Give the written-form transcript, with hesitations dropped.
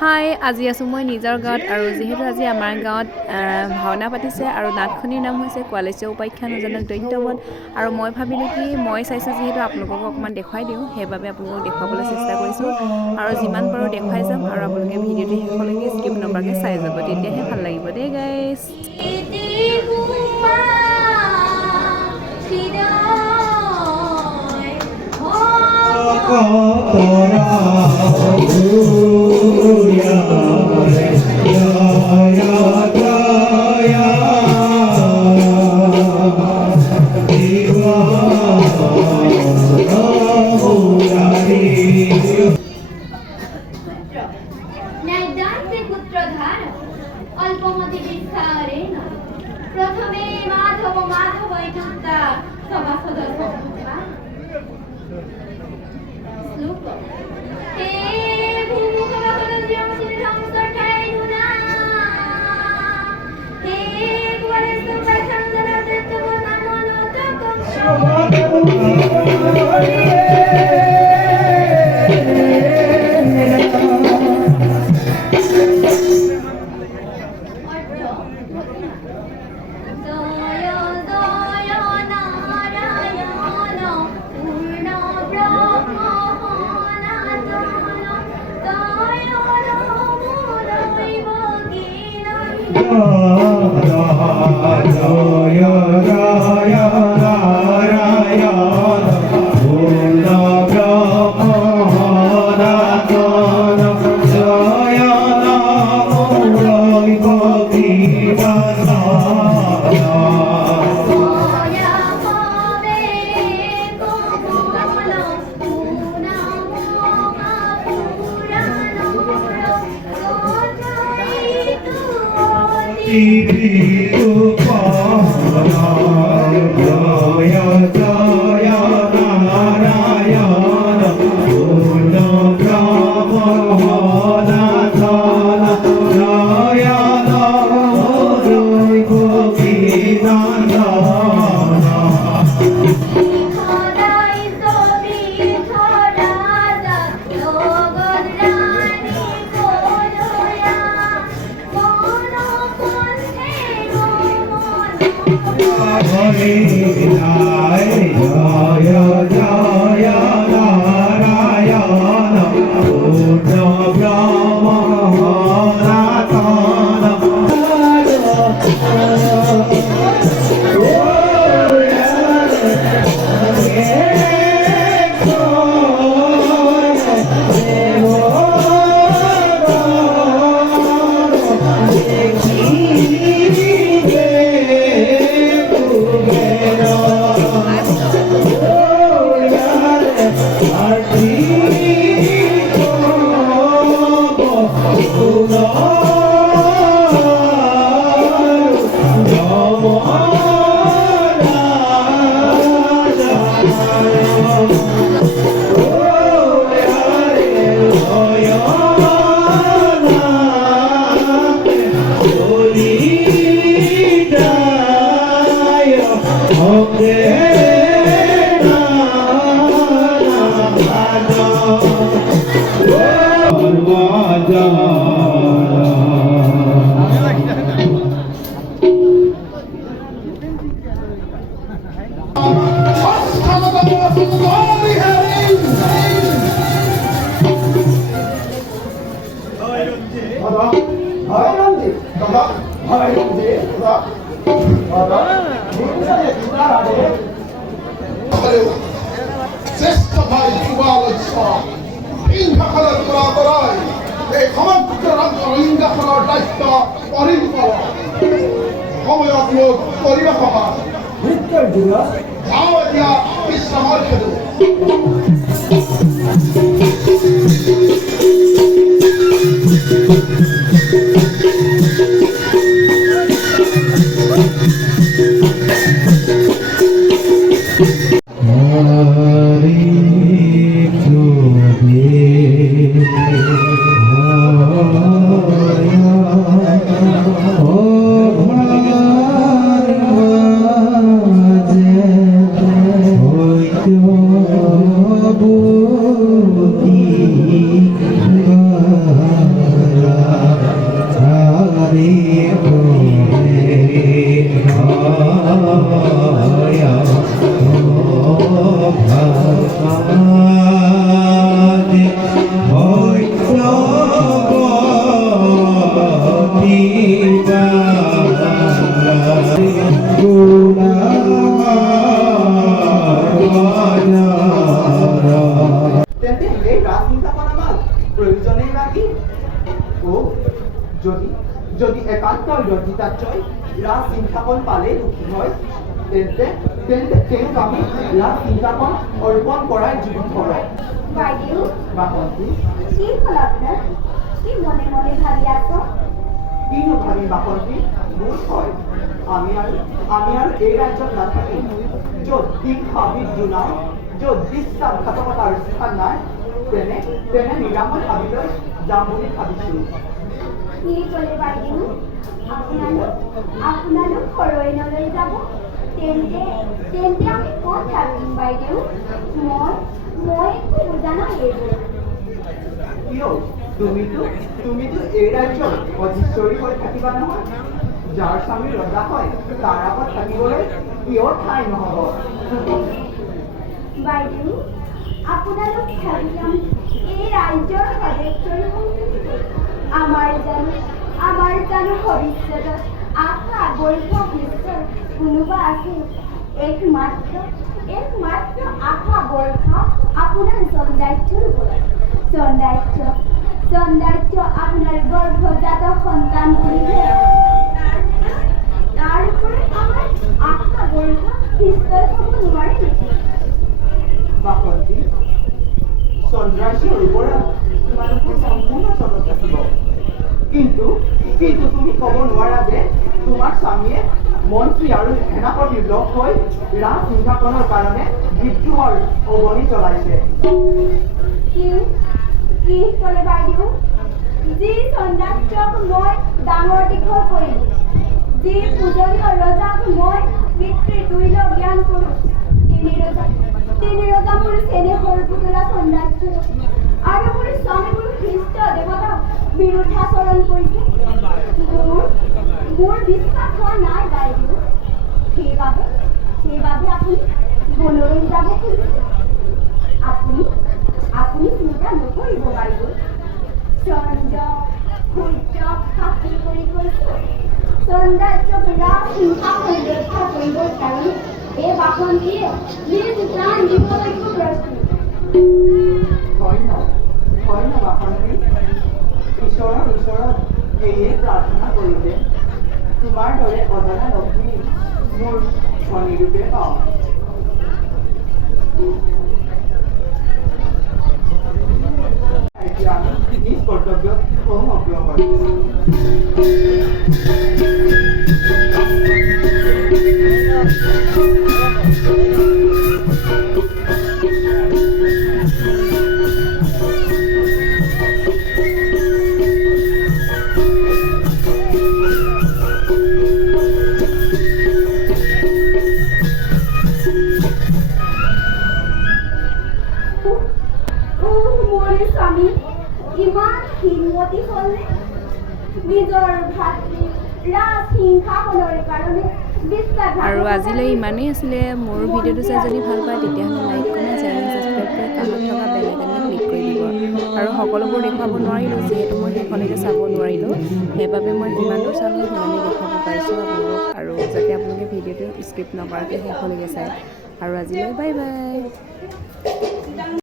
হাই, আজি আছোঁ মই নিজৰ গাঁৱত আৰু যিহেতু আজি আমাৰ গাঁৱত ভাওনা পাতিছে আৰু নাটখনিৰ নাম হৈছে কোৱালেশ্বৰ উপাখ্যান নজনক দৈত্যবধ। আৰু মই ভাবিলোঁ কি মই চাইছোঁ যিহেতু আপোনালোকক অকণমান দেখুৱাই দিওঁ, সেইবাবে আপোনালোকক দেখুৱাবলৈ চেষ্টা কৰিছোঁ আৰু যিমান পাৰোঁ দেখুৱাই যাম। আৰু আপোনালোকে ভিডিঅ'টো শেষলৈকে স্কিপ নকৰাকৈ চাই যাব, তেতিয়াহে ভাল লাগিব দেই গাইছ। অল্পমতি বিস্তারে প্রথমে মাধব মাধব ইত্যুক্তা সভাসদ সম্মুখা শ্লোক হে ভূমুখ ভগবদ্যং শ্রীরাম সঠায়ুনা হে কোয়ালেশ্বর উপাখ্যান নজনক দৈত্যবধ নামনোতকং শ্রেষ্ঠ ভাই যুৱালস্য ইংঘাখনৰ পৰা কৰাই এই সমগ্ৰ ৰাজ্যৰ ইংঘাখনৰ দায়িত্ব অৰিম পাব সময়ত মোক পৰিৱেশ যাওঁ এতিয়া বিশ্ৰামৰ খেলো যদি একান্তই ৰজিতাত্ৰই ৰাজ সিংহাসন পালে দুখী হয় তেন্তে তেওঁক আমি ৰাজ সিংহাসন অৰ্পণ কৰাই জীৱন হ'ব। বাইদেউ বাসন্তী কি হ'ল আপোনাৰ? কি মনে মনে ভাবি আছ? কিনো ভাবি বাসন্তী ভুল হয়। আমি আৰু এই ৰাজ্যত নাথাকিম য'ত হিংসা বিদ্ৰোহ য'ত বিশ্বাসঘাতকতাৰ স্থান নাই তেনে নিৰাময় ভাবিলৈ যাম বুলি ভাবিছোঁ। কি ক'লে বাইদেউ? আপোনালোক সৰয়নলৈ যাব? তেন্তে আমি ক'ত থাকিম বাইদেউ? মই একো বুজা নাই এইবোৰ। কিয় তুমিতো এই ৰাজ্যৰ অধীশ্বৰী হৈ থাকিবা নহয়। যাৰ স্বামী ৰজা হয় তাৰ আগত থাকিবলৈ কিয় ঠাই নহ'ব? বাইদেউ আপোনালোক ভাবি আমি এই ৰাজ্যৰ সদস্যৰ আমাৰ জানো ভৱিষ্যতত আশা আগ্ৰহ বিশ্বৰ কোনোবা আছে? একমাত্ৰ আশা বৰ্ষ আপোনাৰ সৌন্দৰ্যৰ ওপৰত। সৌন্দৰ্য আপোনাৰ গৰ্ভজাত সন্তান বুলিহে তাৰ ওপৰত আমাৰ আশা বৰ্ষ বিস্তাৰ হ'ব নোৱাৰে নেকি? বাসন্তী চন্দ্ৰাশীৰ ওপৰত তোমালোকৰ সম্পূৰ্ণ চলত থাকিব। কিন্তু তুমি ক'ব নোৱাৰা যে তোমাৰ স্বামীয়ে মন্ত্ৰী আৰু সেনাপতিৰ লগ হৈ ৰাজ সিংহাসনৰ কাৰণে বিদ্ৰোহৰ অৱনী চলাইছে। কি ক'লে বাইদেউ? যি সৌন্দৰ্যক মই ডাঙৰ দীঘল কৰিলোঁ, যি পূজনীয় ৰজাক মই পিতৃতুল্য জ্ঞান কৰোঁ, তিনি ৰজা মোৰ চেনেহৰ পুতলা সৌন্দৰ্য আৰু মোৰ স্বামী মোৰ খ্ৰীষ্ট দেৱতাক বিৰুদ্ধাচৰণ কৰিছে। মোৰ বিশ্বাস হোৱা নাই বাইদেউ। সেইবাবে আপুনি বনলৈ যাব খুজিছে। আপুনি চিন্তা নকৰিব বাইদেউ। চন্দ্ৰ সূৰ্যক সাক্ষী কৰি কৈছোঁ, সৌন্দৰ্যক ৰাজ সিংহাসন ৰক্ষা কৰিবৰ কাৰণে এই বাসন্তীয়ে নিজ প্ৰাণ দিব লাগিব প্ৰস্তুত। হয় ন বাসন্তী? ঈশ্বৰৰ ওচৰত এয়ে প্ৰাৰ্থনা কৰোঁ যে তোমাৰ দৰে অজনা লক্ষ্মী মোৰ ধনীৰূপে পাওঁ। এতিয়া আমি নিজ কৰ্তব্যত অগ্ৰসৰ। মোৰ স্বামী ইমান হীনমতি হ'লনে? নিজৰ ভাতৃ ৰাজ সিংহাসনৰ কাৰণে আৰু আজিলৈ ইমানেই আছিলে। মোৰ ভিডিঅ'টো চাই যদি ভাল পায় তেতিয়াহ'লে like comment share and subscribe কৰি কাষত থকা বেল আইকনটো ক্লিক কৰি দিব। আৰু সকলোবোৰ দেখুৱাব নোৱাৰিলোঁ যিহেতু মই শেষলৈকে চাব নোৱাৰিলোঁ, সেইবাবে মই যিমান দূৰ চালোঁ সিমানেই দেখুৱাব পাৰিছোঁ আপোনালোকক, আৰু যাতে আপোনালোকে ভিডিঅ'টো স্কিপ নকৰাকৈ শেষলৈকে চায়। আৰু আজিলৈ বাই বাই।